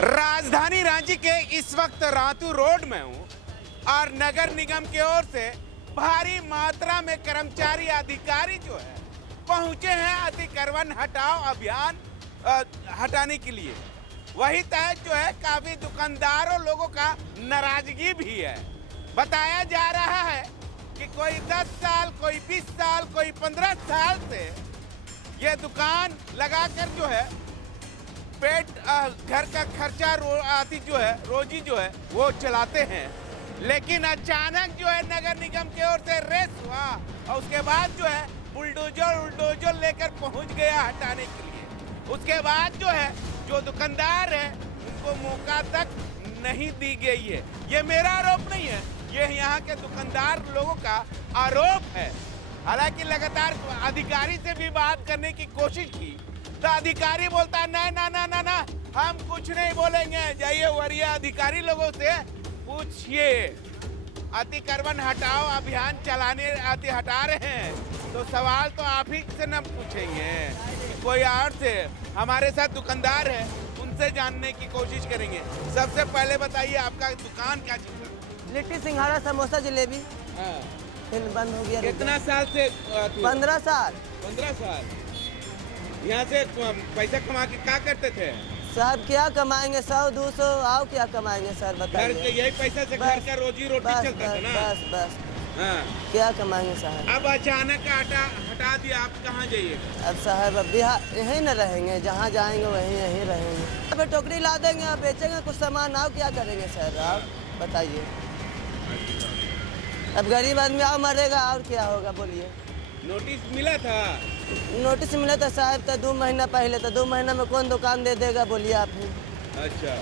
राजधानी रांची के इस वक्त रातू रोड में हूँ और नगर निगम की ओर से भारी मात्रा में कर्मचारी अधिकारी जो है पहुंचे हैं अतिक्रमण हटाओ अभियान हटाने के लिए। वही तहत जो है काफी दुकानदारों लोगों का नाराजगी भी है। बताया जा रहा है कि कोई 10 साल, कोई 20 साल, कोई 15 साल से ये दुकान लगाकर जो है पेट घर का खर्चा जो है रोजी जो है वो चलाते हैं। लेकिन अचानक जो है नगर निगम की ओर से रेस हुआ और उसके बाद जो है बुलडोजर लेकर पहुंच गया हटाने के लिए। उसके बाद जो है जो दुकानदार है उनको मौका तक नहीं दी गई है। ये मेरा आरोप नहीं है, ये यहाँ के दुकानदार लोगों का आरोप है। हालांकि लगातार अधिकारी से भी बात करने की कोशिश की तो अधिकारी बोलता है ना हम कुछ नहीं बोलेंगे, जाइए वरीय अधिकारी लोगों से पूछिए। अतिक्रमण हटाओ अभियान हटा रहे हैं तो सवाल तो आप ही से न पूछेंगे, कोई और से। हमारे साथ दुकानदार है, उनसे जानने की कोशिश करेंगे। सबसे पहले बताइए आपका दुकान क्या चीज है? लिट्टी सिंघाड़ा समोसा जलेबी। हाँ। फिर बंद हो गया। कितना साल से? 15 साल। 15 साल यहाँ से पैसा कमा के क्या करते थे? साहब क्या कमाएंगे, 100-200 आओ क्या कमाएंगे सर बताइए। घर के यही पैसा से घर का रोजी रोटी चलता था ना। बस हाँ। क्या कमाएंगे साहब। अब अचानक हटा दिया, आप कहाँ जाइए? अब साहब अब बिहार यहीं न रहेंगे, जहाँ जाएंगे वहीं यहीं रहेंगे। अब टोकरी ला देंगे, आप बेचेंगे कुछ सामान, आओ क्या करेंगे सर आप बताइए। अब गरीब आदमी आओ मरेगा और क्या होगा बोलिए। नोटिस मिला था? नोटिस मिला था साहब तो 2 महीना पहले, तो 2 महीना में कौन दुकान दे देगा बोलिए आप ही। अच्छा,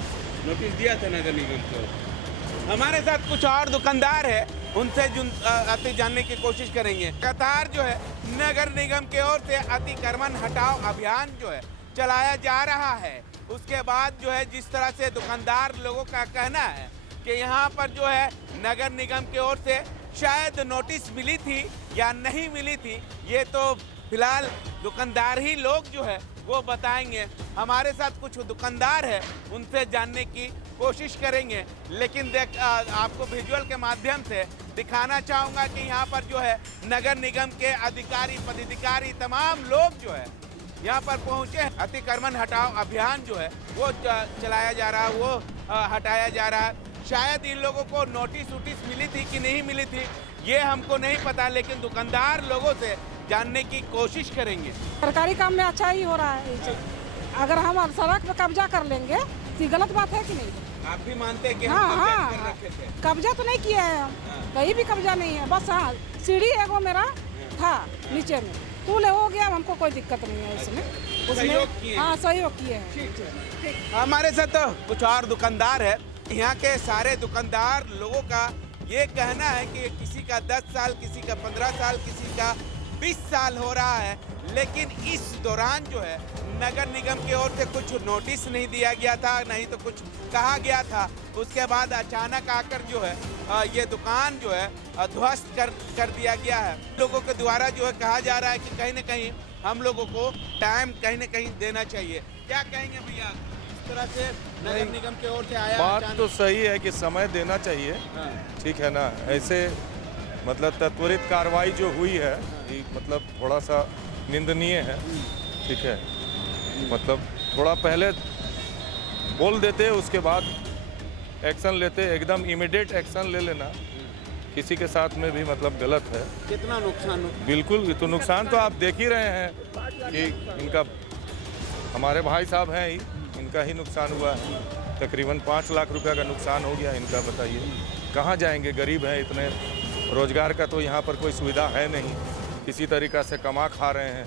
नोटिस दिया था नगर निगम को। हमारे साथ कुछ और दुकानदार है, उनसे जानने की कोशिश करेंगे। लगातार जो है नगर निगम की ओर से अतिक्रमण हटाओ अभियान जो है चलाया जा रहा है। उसके बाद जो है जिस तरह से दुकानदार लोगों का कहना है कि यहाँ पर जो है नगर निगम की ओर से शायद नोटिस मिली थी या नहीं मिली थी, ये तो फिलहाल दुकानदार ही लोग जो है वो बताएंगे। हमारे साथ कुछ दुकानदार है, उनसे जानने की कोशिश करेंगे। लेकिन आपको विजुअल के माध्यम से दिखाना चाहूँगा कि यहाँ पर जो है नगर निगम के अधिकारी पदाधिकारी तमाम लोग जो है यहाँ पर पहुँचे। अतिक्रमण हटाओ अभियान जो है वो चलाया जा रहा है, वो हटाया जा रहा है। शायद इन लोगों को नोटिस मिली थी कि नहीं मिली थी ये हमको नहीं पता, लेकिन दुकानदार लोगों से जानने की कोशिश करेंगे। सरकारी काम में अच्छा ही हो रहा है। अगर हम सड़क पे कब्जा कर लेंगे तो गलत बात है कि नहीं? आप भी मानते हैं कि हाँ, हम हाँ, कर रखे थे? कब्जा तो नहीं किया है हम, कहीं भी कब्जा नहीं है। बस हाँ सीढ़ी एगो मेरा था नीचे में, पुल हो गया, हमको कोई दिक्कत नहीं है इसमें। सहयोग किए? हाँ सहयोग किए हैं। हमारे साथ तो कुछ और दुकानदार है। यहाँ के सारे दुकानदार लोगों का ये कहना है कि किसी का 10 साल, किसी का 15 साल, किसी का 20 साल हो रहा है। लेकिन इस दौरान जो है नगर निगम की ओर से कुछ नोटिस नहीं दिया गया था, नहीं तो कुछ कहा गया था। उसके बाद अचानक आकर जो है ये दुकान जो है ध्वस्त कर दिया गया है। लोगों के द्वारा जो है कहा जा रहा है कि कहीं न कहीं हम लोगों को टाइम कहीं न कहीं देना चाहिए। क्या कहेंगे भैया? तरह से नगर निगम की ओर से आया बात तो सही है कि समय देना चाहिए। हाँ। ठीक है ना, ऐसे मतलब त्वरित कार्रवाई जो हुई है ये मतलब थोड़ा सा निंदनीय है। ठीक है, मतलब थोड़ा पहले बोल देते उसके बाद एक्शन लेते, एकदम इमीडिएट एक्शन ले लेना किसी के साथ में भी मतलब गलत है। कितना नुकसान? बिल्कुल, तो नुकसान तो आप देख ही रहे हैं कि इनका हमारे भाई साहब हैं ही, इनका ही नुकसान हुआ है। तकरीबन 5 लाख रुपए का नुकसान हो गया इनका। बताइए कहाँ जाएंगे, गरीब हैं, इतने रोजगार का तो यहाँ पर कोई सुविधा है नहीं, किसी तरीक़ा से कमा खा रहे हैं।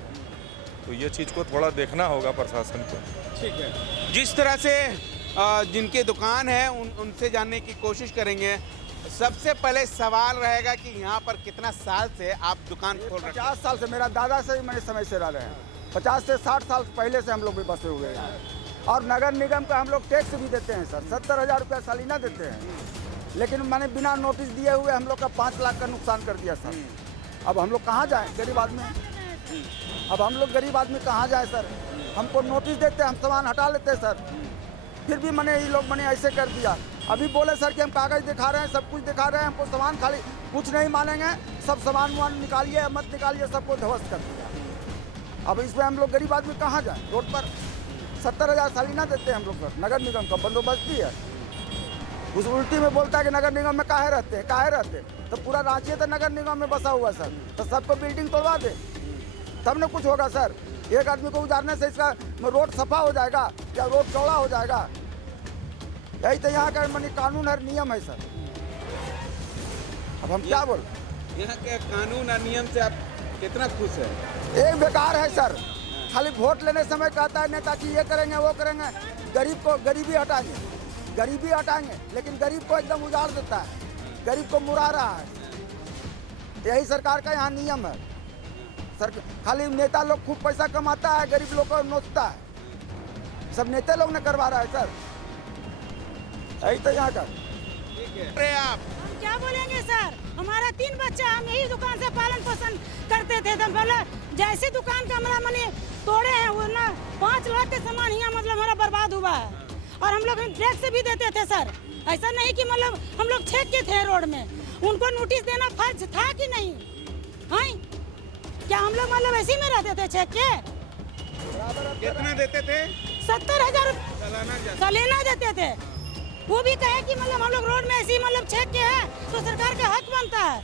तो ये चीज़ को थोड़ा देखना होगा प्रशासन को। ठीक है, जिस तरह से जिनके दुकान है उनसे जानने की कोशिश करेंगे। सबसे पहले सवाल रहेगा कि यहाँ पर कितना साल से आप दुकान खोल रहे हैं? 50 साल से, मेरा दादा से मैंने समय से रह रहे हैं। 50 से 60 साल पहले से हम लोग भी बसे हुए हैं। और नगर निगम का हम लोग टैक्स भी देते हैं सर, 70,000 रुपया सालाना देते हैं। लेकिन मैंने बिना नोटिस दिए हुए हम लोग का 5 लाख का नुकसान कर दिया सर। अब हम लोग कहाँ जाएं, गरीब आदमी। अब हम लोग गरीब आदमी कहाँ जाए सर? हमको नोटिस देते हैं, हम सामान हटा लेते हैं सर। फिर भी मैंने ये लोग मैंने ऐसे कर दिया। अभी बोले सर कि हम कागज़ दिखा रहे हैं, सब कुछ दिखा रहे हैं, हमको सामान खाली कुछ नहीं मानेंगे, सब सामान वामान निकालिए मत निकालिए, सबको ध्वस्त कर दिया। अब इसमें हम लोग गरीब आदमी कहाँ जाए? रोड पर 70,000 सालीना देते हैं हम लोग सर, नगर निगम का बंदोबस्ती है। उस उल्टी में बोलता है कि नगर निगम में काहे रहते हैं, काहे रहते हैं? तो पूरा रांची तो नगर निगम में बसा हुआ सर, तो सबको बिल्डिंग तोड़वा दे तब न कुछ होगा सर। एक आदमी को उजाड़ने से इसका रोड सफा हो जाएगा या रोड चौड़ा हो जाएगा? यही तो यहाँ का मानी कानून और नियम है सर। अब हम क्या बोल? यहाँ के कानून और नियम से आप कितना खुश है? एक बेकार है सर, खाली वोट लेने समय कहता है नेता कि ये करेंगे वो करेंगे, गरीब को गरीबी हटाएंगे, लेकिन गरीब को एकदम उजाड़ देता है, गरीब को मुड़ा रहा है। यही सरकार का यहाँ नियम है सर। खाली नेता लोग खूब पैसा कमाता है, गरीब लोग को नोचता है, सब नेता लोग ने करवा रहा है सर। यही तो यहाँ का। अरे आप हम क्या बोलेंगे सर, हमारा 3 बच्चा, हम यही दुकान से पालन पोषण करते थे। तो मतलब जैसे दुकान का हमारा मनी तोड़े हैं वो ना 5 लाख के सामान यहाँ मतलब हमारा बर्बाद हुआ है। और हम लोग टैक्स भी देते थे सर, ऐसा नहीं कि मतलब हम लोग छेक के थे रोड में। उनको नोटिस देना फर्ज था कि नहीं? हाँ, क्या हम लोग मतलब ऐसे में रहते थे छेक के? कितना देते थे? 70,000 सालाना सालाना देते थे। वो भी कहे कि मतलब हम लोग रोड में ऐसे ही मतलब छेक के हैं तो सरकार का हक बनता है।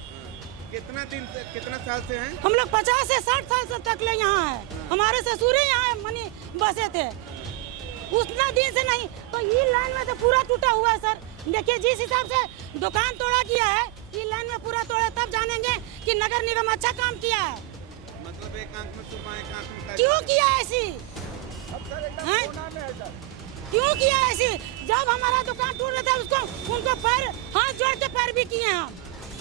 कितना दिन से, कितना साल से हैं? हम लोग 50 से 60 साल से तक ले यहाँ है। हमारे ससुरे यहाँ मनी बसे थे, उतना दिन से नहीं। तो ये लाइन में तो पूरा टूटा हुआ है सर। देखिए जिस हिसाब से दुकान तोड़ा किया है, ये लाइन में पूरा तोड़ा, तब जानेंगे कि नगर निगम अच्छा काम किया है। मतलब एक आंख में सुरमा एक आंख में क्यों किया ऐसी? क्यों किया ऐसी? जब हमारा दुकान टूट रहा था उसको उनको पैर हाथ जोड़ के पैर भी किए हम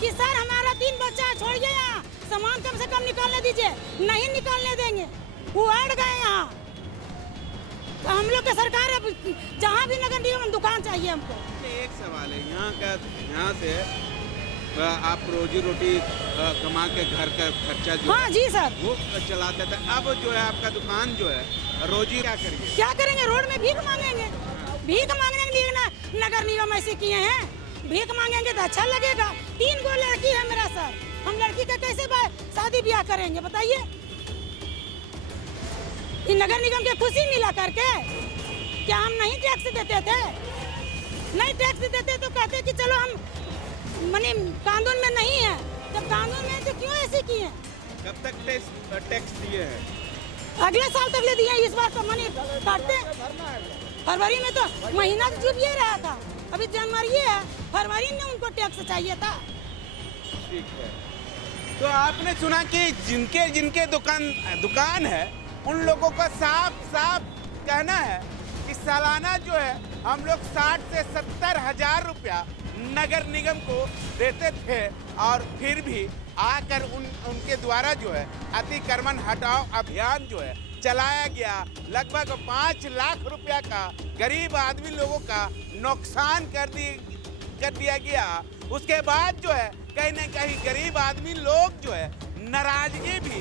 कि सर हमारा 3 बच्चा छोड़िए, यहाँ सामान कम से कम निकालने दीजिए। नहीं निकालने देंगे, वो अड़ गए यहाँ। तो हम लोग की सरकार अब जहाँ भी नगर निगम दुकान चाहिए हमको। एक सवाल है, यहाँ से आप रोजी रोटी कमा के घर का खर्चा जो हाँ जी सर, वो चलाते थे। अब जो है आपका दुकान जो है रोजी क्या करेंगे? क्या करेंगे? रोड में भीख मांगेंगे। भीख मांगने के लिए ना नगर निगम ऐसे किए हैं। भीख मांगेंगे तो अच्छा लगेगा। 3 गो लड़की है मेरा सर, हम लड़की का कैसे शादी ब्याह करेंगे बताइए? ये नगर निगम के खुशी मिला करके क्या हम नहीं टैक्स देते थे? नहीं टैक्स देते तो कहते कि चलो हम मनी कानून में नहीं है। जब कानून में है तो क्यों ऐसे किए? कब तक टैक्स दिए हैं? अगले साल तक ले दिए। इस बार तो मनी काटते फरवरी में, तो महीना तो चुप ये रहा था। अभी जनवरी है, फरवरी में उनको टैक्स चाहिए था। ठीक है, तो आपने सुना कि जिनके जिनके दुकान है उन लोगों का साफ साफ कहना है कि सालाना जो है हम लोग 60 से 70 हजार रुपया नगर निगम को देते थे, और फिर भी आकर उनके द्वारा जो है अतिक्रमण हटाओ अभियान जो है चलाया गया। लगभग 5 लाख रुपया का गरीब आदमी लोगों का नुकसान कर दिया गया। उसके बाद जो है कहीं न कहीं गरीब आदमी लोग जो है नाराजगी भी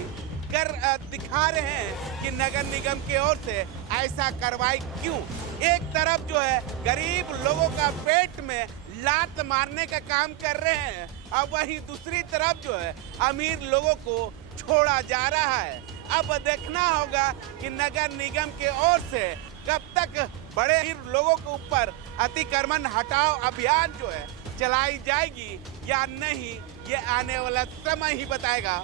कर दिखा रहे हैं कि नगर निगम की ओर से ऐसा कार्रवाई क्यों। एक तरफ जो है गरीब लोगों का पेट में लात मारने का काम कर रहे हैं, अब वहीं दूसरी तरफ जो है अमीर लोगों को छोड़ा जा रहा है। अब देखना होगा कि नगर निगम की ओर से कब तक बड़े लोगों के ऊपर अतिक्रमण हटाओ अभियान जो है चलाई जाएगी या नहीं, ये आने वाला समय ही बताएगा।